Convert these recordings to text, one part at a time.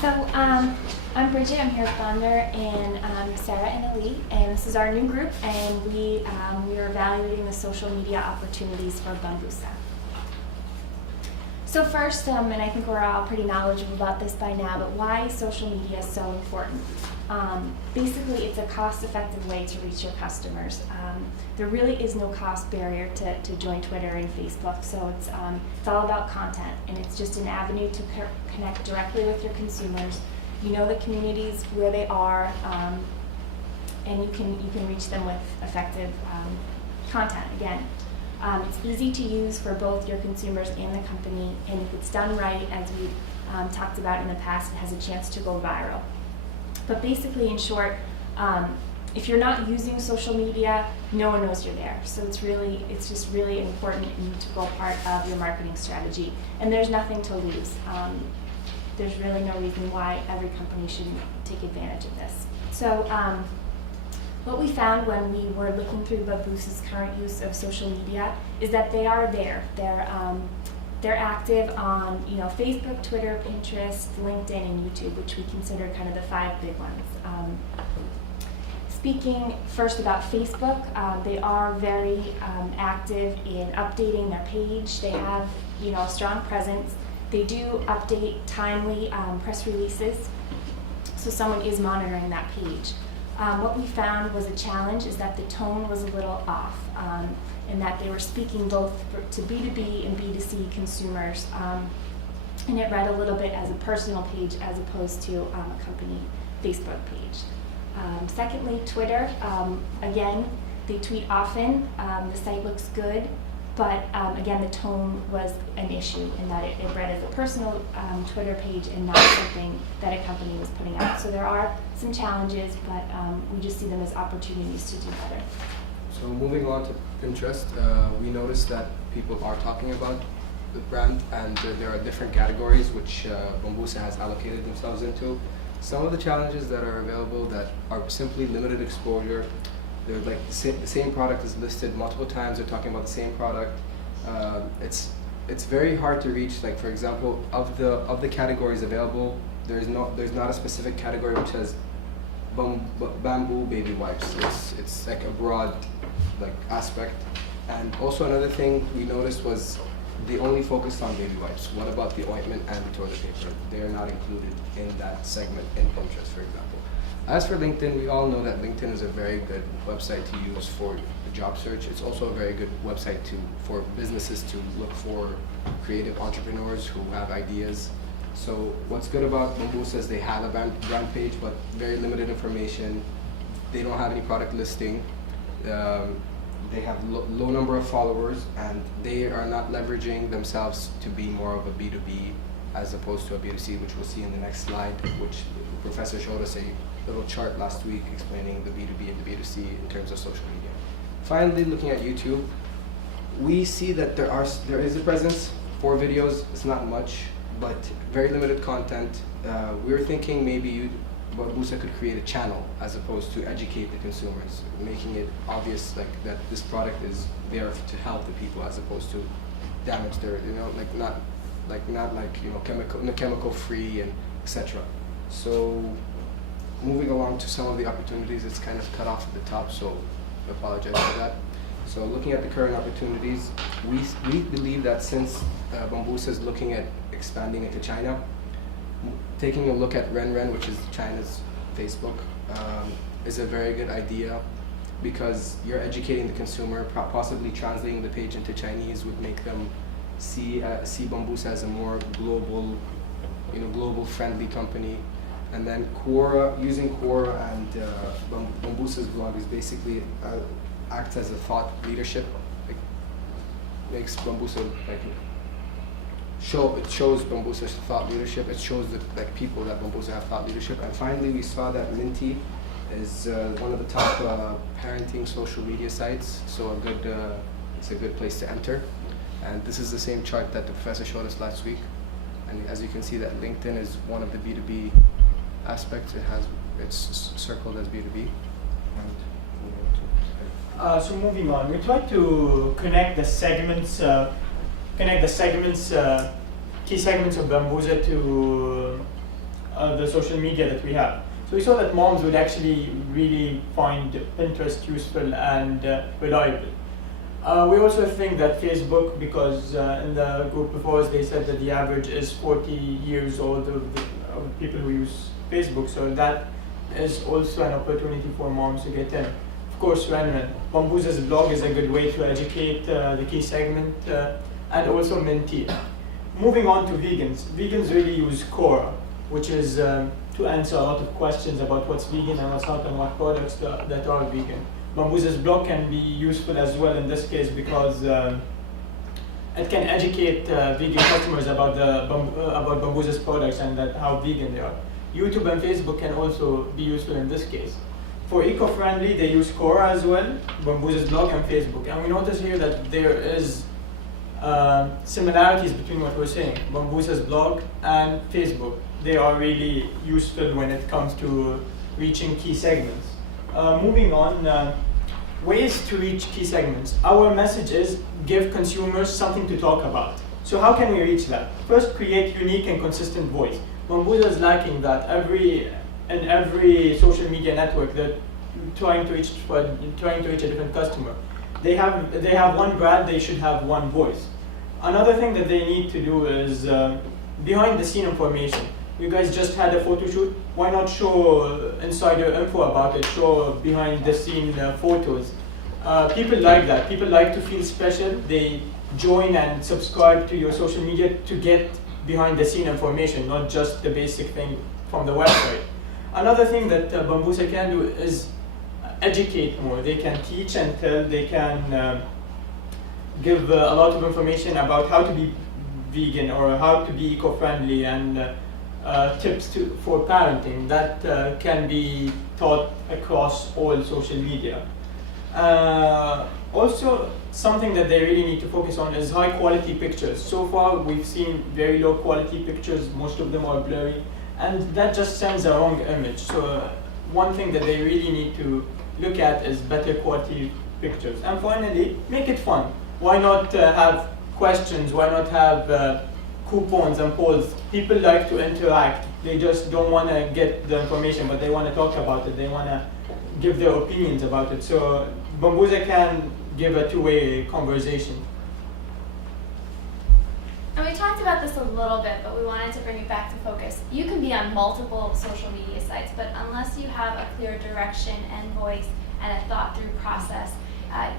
So I'm Bridget. I'm here with Thunder and Sarah and Ali, and this is our new group. And we are evaluating the social media opportunities for Bambusa. So first, and I think we're all pretty knowledgeable about this by now, but why is social media so important? Basically, it's a cost-effective way to reach your customers. There really is no cost barrier to join Twitter and Facebook, so it's all about content, and it's just an avenue to connect directly with your consumers. You know the communities where they are, and you can reach them with effective content. Again, it's easy to use for both your consumers and the company, and if it's done right, as we talked about in the past, it has a chance to go viral. But basically, in short, if you're not using social media, no one knows you're there. So it's just really an important and integral part of your marketing strategy. And there's nothing to lose. There's really no reason why every company shouldn't take advantage of this. So what we found when we were looking through Bambusa's current use of social media is that they are there. They're active on Facebook, Twitter, Pinterest, LinkedIn, and YouTube, which we consider kind of the 5 big ones. Speaking first about Facebook, they are very active in updating their page. They have a strong presence. They do update timely press releases, so someone is monitoring that page. What we found was a challenge is that the tone was a little off, and that they were speaking both to B2B and B2C consumers, and it read a little bit as a personal page as opposed to a company Facebook page. Secondly, Twitter, again, they tweet often, the site looks good, but again, the tone was an issue in that it read as a personal Twitter page and not something that a company was putting out. So there are some challenges, but we just see them as opportunities to do better. So moving on to Pinterest, we noticed that people are talking about the brand, and there are different categories which Bambusa has allocated themselves into. Some of the challenges that are available that are simply limited exposure. They're like the same product is listed multiple times. They're talking about the same product. It's very hard to reach. Like, for example, of the categories available, there's not a specific category which has bamboo baby wipes. It's like a broad aspect. And also another thing we noticed was they only focused on baby wipes. What about the ointment and the toilet paper? They are not included in that segment in Pinterest, for example. As for LinkedIn, we all know that LinkedIn is a very good website to use for a job search. It's also a very good website for businesses to look for creative entrepreneurs who have ideas. So what's good about Bambusa is they have a brand page, but very limited information. They don't have any product listing. They have low number of followers, and they are not leveraging themselves to be more of a B2B as opposed to a B2C, which we'll see in the next slide, which the professor showed us a little chart last week explaining the B2B and the B2C in terms of social media. Finally, looking at YouTube, we see that there is a presence for videos. It's not much, but very limited content. We were thinking maybe Bambusa could create a channel as opposed to educate the consumers, making it obvious that this product is there to help the people as opposed to damage their, chemical free and etc. So moving along to some of the opportunities, it's kind of cut off at the top, so I apologize for that. So looking at the current opportunities, we believe that since Bambusa is looking at expanding into China, taking a look at RenRen, which is China's Facebook, is a very good idea because you're educating the consumer. Possibly translating the page into Chinese would make them see Bambusa as a more global, global friendly company. And then Quora, using Quora and Bambusa's blog is basically acts as a thought leadership. Makes Bambusa it shows Bambusa's thought leadership. It shows that people that Bambusa have thought leadership. And finally, we saw that Minty is one of the top parenting social media sites. So it's a good place to enter. And this is the same chart that the professor showed us last week. And as you can see, that LinkedIn is one of the B2B aspects. It's circled as B2B. So moving on, we try to connect the segments key segments of Bambusa to the social media that we have. So we saw that moms would actually really find Pinterest useful and reliable. We also think that Facebook, because in the group before us they said that the average is 40 years old of people who use Facebook, so that is also an opportunity for moms to get in. Of course, Bambooza's blog is a good way to educate the key segment, and also Minty. Moving on to vegans. Vegans really use Quora, which is to answer a lot of questions about what's vegan and what's not and what products that are vegan. Bambooza's blog can be useful as well in this case because it can educate vegan customers about about Bambooza's products and how vegan they are. YouTube and Facebook can also be useful in this case. For eco-friendly, they use Quora as well, Bambooza's blog and Facebook. And we notice here that there is similarities between what we're saying, Bambooza's blog and Facebook. They are really useful when it comes to reaching key segments. Moving on, ways to reach key segments. Our message is give consumers something to talk about. So how can we reach that? First, create unique and consistent voice. Bambooza is lacking that. In every social media network, they're trying to reach a different customer. They have one brand, they should have one voice. Another thing that they need to do is behind the scene information. You guys just had a photo shoot. Why not show insider info about it? Show behind the scene photos. People like that. People like to feel special. They join and subscribe to your social media to get behind the scene information, not just the basic thing from the website. Another thing that Bambooza can do is educate more. They can teach and tell. They can give a lot of information about how to be vegan or how to be eco-friendly and tips for parenting that can be taught across all social media. Also, something that they really need to focus on is high quality pictures. So far, we've seen very low quality pictures. Most of them are blurry, and that just sends a wrong image. So one thing that they really need to look at is better quality pictures. And finally, make it fun. Why not have questions? Why not have coupons and polls? People like to interact. They just don't want to get the information, but they want to talk about it. They want to give their opinions about it. So Bambooza can give a two-way conversation. And we talked about this a little bit, but we wanted to bring it back to focus. You can be on multiple social media sites, but unless you have a clear direction and voice and a thought-through process,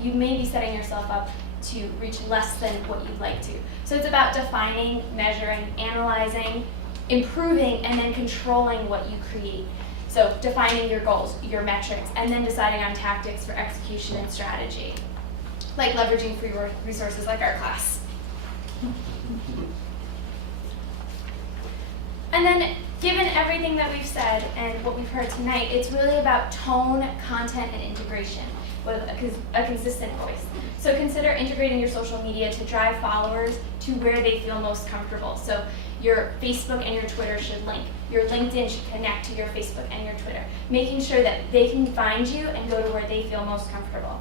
you may be setting yourself up to reach less than what you'd like to. So it's about defining, measuring, analyzing, improving, and then controlling what you create. So defining your goals, your metrics, and then deciding on tactics for execution and strategy, like leveraging free resources like our class. And then, given everything that we've said and what we've heard tonight, it's really about tone, content, and integration with a consistent voice. So consider integrating your social media to drive followers to where they feel most comfortable. So your Facebook and your Twitter should link. Your LinkedIn should connect to your Facebook and your Twitter, making sure that they can find you and go to where they feel most comfortable.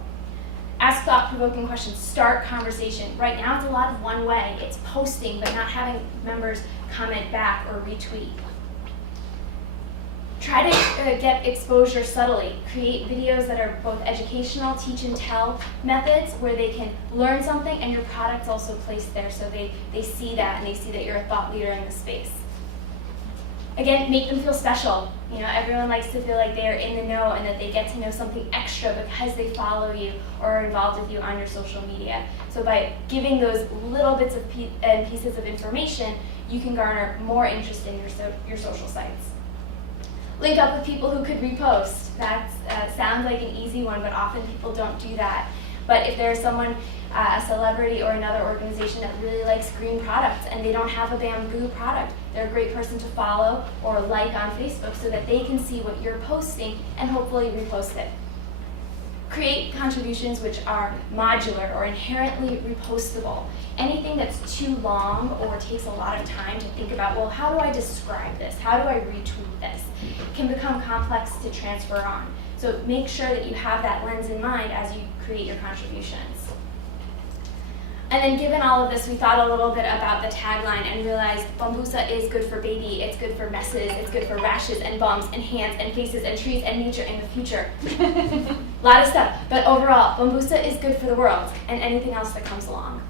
Ask thought-provoking questions, start conversation. Right now it's a lot of one way. It's posting, but not having members comment back or retweet. Try to get exposure subtly. Create videos that are both educational, teach and tell methods where they can learn something and your product's also placed there so they see that and they see that you're a thought leader in the space. Again, make them feel special. You know, everyone likes to feel like they're in the know and that they get to know something extra because they follow you or are involved with you on your social media. So by giving those little bits of pieces of information, you can garner more interest in your social sites. Link up with people who could repost. That sounds like an easy one, but often people don't do that. But if there's someone, a celebrity or another organization that really likes green products and they don't have a bamboo product, they're a great person to follow or like on Facebook so that they can see what you're posting and hopefully repost it. Create contributions which are modular or inherently repostable. Anything that's too long or takes a lot of time to think about, well, how do I describe this? How do I retweet this? Can become complex to transfer on. So make sure that you have that lens in mind as you create your contributions. And then given all of this, we thought a little bit about the tagline and realized Bambusa is good for baby, it's good for messes, it's good for rashes and bumps and hands and faces and trees and nature in the future. A lot of stuff. But overall, Bambusa is good for the world and anything else that comes along.